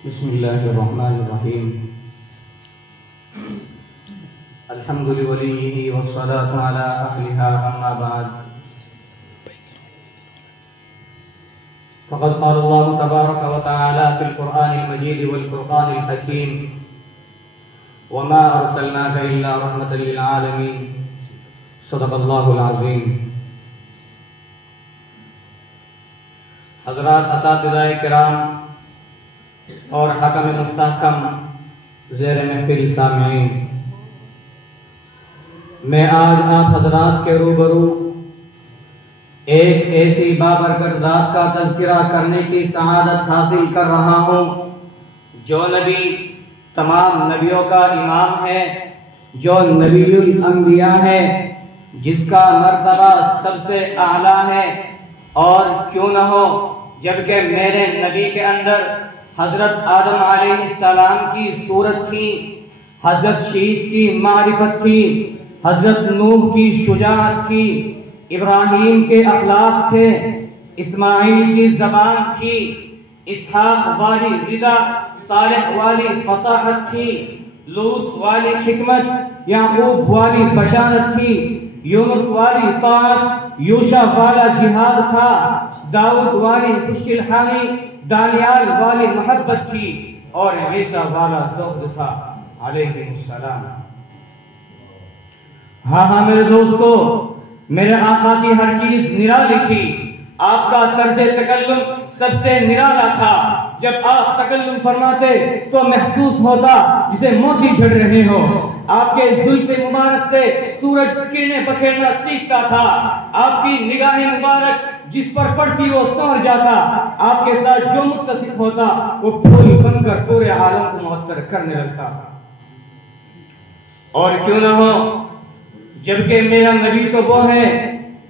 بسم الله الرحمن الرحيم. الحمد لوليه والصلاة على أهلها. أما بعد، فقد قال الله تبارك وتعالى في القرآن المجيد والفرقان الحكيم: وما أرسلناك إلا رحمة للعالمين. صدق الله العظيم. حضرات اساتذہ کرام اور حکم مستحکم زیر محفل سامعین، میں آج آپ حضرات کے روبرو ایک ایسی بابرکت ذات کا تذکرہ کرنے کی سعادت حاصل کر رہا ہوں جو نبی تمام نبیوں کا امام ہے، جو نبی الانبیاء ہے، جس کا مرتبہ سب سے اعلیٰ ہے، اور کیوں نہ ہو جبکہ میرے نبی کے اندر حضرت آدم علیہ السلام کی صورت تھی، حضرت شیس کی معرفت تھی، حضرت نوح کی شجاعت تھی، ابراہیم کے اخلاق تھے، اسماعیل کی زبان تھی، اسحاق والی رضا، صالح والی فصاحت تھی، لوط والی حکمت، یعقوب والی بشارت تھی، یونس والی طاعت، یوشع والا جہاد تھا، داؤد والی مشکل حالی، دانیال والی محبت تھی، اور عیسیٰ والا زہد تھا علیہ السلام۔ ہاں میرے دوستو، میرے آقا کی ہر چیز نرالی تھی، آپ کا طرز تکلم سب سے نرالا تھا۔ جب آپ تکلم فرماتے تو محسوس ہوتا جسے موتی جھڑ رہے ہو۔ آپ کے زلف مبارک سے سورج کرنیں بکھیرنا سیکھتا تھا، آپ کی نگاہ مبارک جس پر پڑتی وہ سمر جاتا، آپ کے ساتھ جو متصف ہوتا وہ پھول بن کر پورے عالم کو معطر کرنے لگتا۔ اور کیوں نہ ہو جبکہ میرا نبی تو وہ ہے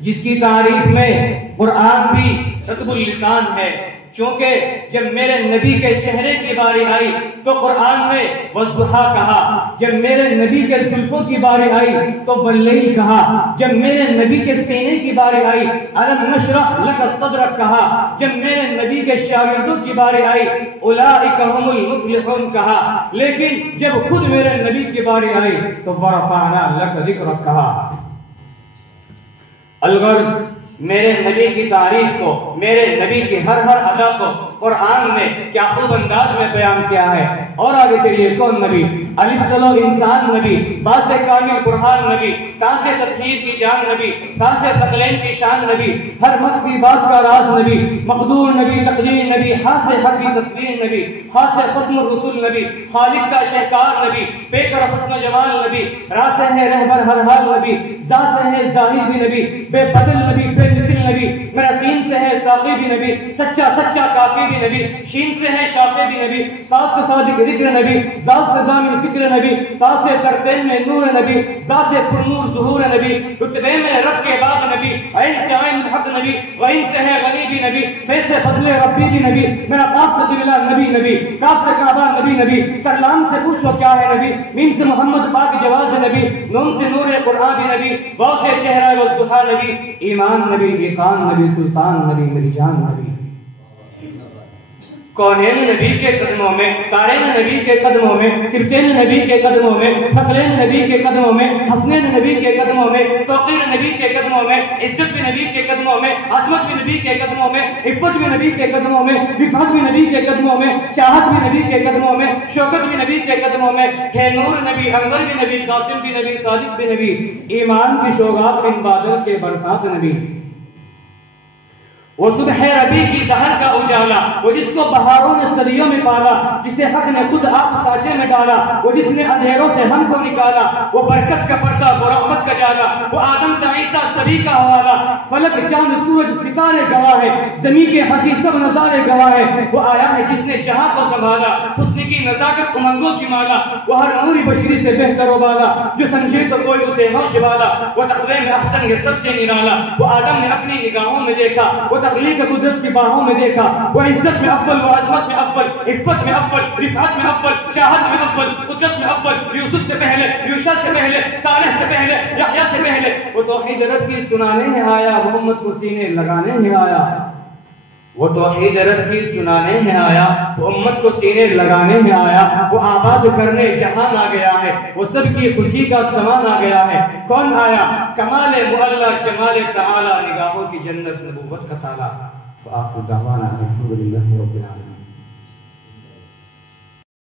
جس کی تعریف میں قرآن بھی رطب اللسان ہے، چونکہ جب میرے نبی کے چہرے کی باری آئی تو قرآن میں والضحیٰ کہا، جب میرے نبی کے زلفوں کی باری آئی تو واللیل کہا، جب میرے نبی کے سینے کی باری آئی الم نشرح لک صدرک کہا، جب میرے نبی کے شاگردوں کی باری آئی اولئک هم المفلحون کہا، لیکن جب خود میرے نبی کی باری آئی تو ورفعنا لک ذکرک کہا۔ الغرض میرے نبی کی تعریف کو، میرے نبی کی ہر ادا کو قرآن میں کیا خوب انداز میں بیان کیا ہے۔ اور آگے چلیے، کون نبی؟ الف صلو انسان نبی، با سے کامل برہان نبی، تا سے تطہیر کی جان نبی، تا سے ثقلین کی شان نبی، ہر مخفی بات کا راز نبی، مقدور نبی، تقدیر نبی، ہاں سے حق کی تصویر نبی، ہاں سے ختم الرسول نبی، خالق کا شہکار نبی، بے کر حسن و جمال نبی، راہ سے ہے رہبر ہر حال نبی، ذا سے ہے ظاہر بھی نبی، بے بدل نبی، بے مثل نبی، میرا سین سے ہے ساقی بھی نبی، سچا سچا کافی بھی نبی، شین سے ہے شافع بھی نبی، صاد سے صادق ذکر نبی، ذات سے ضامن فکر نبی، تا سے ترتین میں نور نبی، ذا سے پرنور ظہور نبی، رتبے میں رب کے باغ نبی، عین سے عین حق نبی، غین سے ہے غنی بھی نبی، فے سے فضل ربی بھی نبی، میرا قاف سے دبلا نبی نبی، کاف سے کعبہ نبی نبی، ترلام سے پوچھو کیا ہے نبی، میم سے محمد پاک جواز نبی، نون سے نور قرآن بھی نبی، واو سے شہرہ والضحیٰ نبی، ایمان نبی، ایقان نبی، سلطان نبی، میری جان نبی۔ کونین نبی کے قدموں میں، تارین نبی کے قدموں میں، سبتین نبی کے قدموں میں، ثقلین نبی کے قدموں میں، حسنین نبی کے قدموں میں، توقیر نبی کے قدموں میں، عزت بھی نبی کے قدموں میں، عظمت بھی نبی کے قدموں میں، عفت بھی نبی کے قدموں میں، رفعت بھی نبی کے قدموں میں، چاہت بھی نبی کے قدموں میں، شوکت بھی نبی کے قدموں میں، ہے نور نبی، انور بھی نبی، قاسم بھی نبی، صادق بھی نبی، ایمان کی شوغات بن بادل کے برسات نبی۔ وہ صبح ربی کی سحر کا اجالا، وہ جس کو بہاروں میں صدیوں میں پالا، جسے حق نے خود آپ سانچے میں ڈالا، وہ جس نے اندھیروں سے ہم کو نکالا، وہ برکت کا پردہ، وہ رحمت کا جالا، وہ آدم تا عیسیٰ سبھی کا حوالہ، فلک چاند سورج ستارے گواہ ہے، زمین کے ہنسی سب نظارے گواہ ہے، وہ آیا ہے جس نے جہاں کو سنبھالا، حسن کی نزاکت امنگوں کی مالا، وہ ہر نوری بشری سے بہتر و بالا، جو سمجھے تو کوئی اسے ہوش والا، وہ تقوی میں احسن ہے سب سے نرالا، وہ آدم نے اپنی نگاہوں میں دیکھا، وہ تخلیق قدرت کی باہوں میں دیکھا، وہ عزت میں اول، وہ عظمت میں اول، عفت میں اول، رفعت میں اول، چاہت میں اول، قدرت میں اول، یوسف سے پہلے، یوشع سے پہلے، صالح سے پہلے، یحییٰ سے پہلے، وہ توحید رب کی سنانے ہے آیا، محمد کو سینے لگانے ہے آیا، وہ توحید رب کی سنانے ہے آیا، وہ امت کو سینے لگانے ہے آیا، وہ آباد کرنے جہان آ گیا ہے، وہ سب کی خوشی کا سامان آ گیا ہے۔ کون آیا؟ کمال معلا جمال تعالی، نگاہوں کی جنت نبوت کا تالا۔ وآخر دعوانا الحمدللہ رب العالمین۔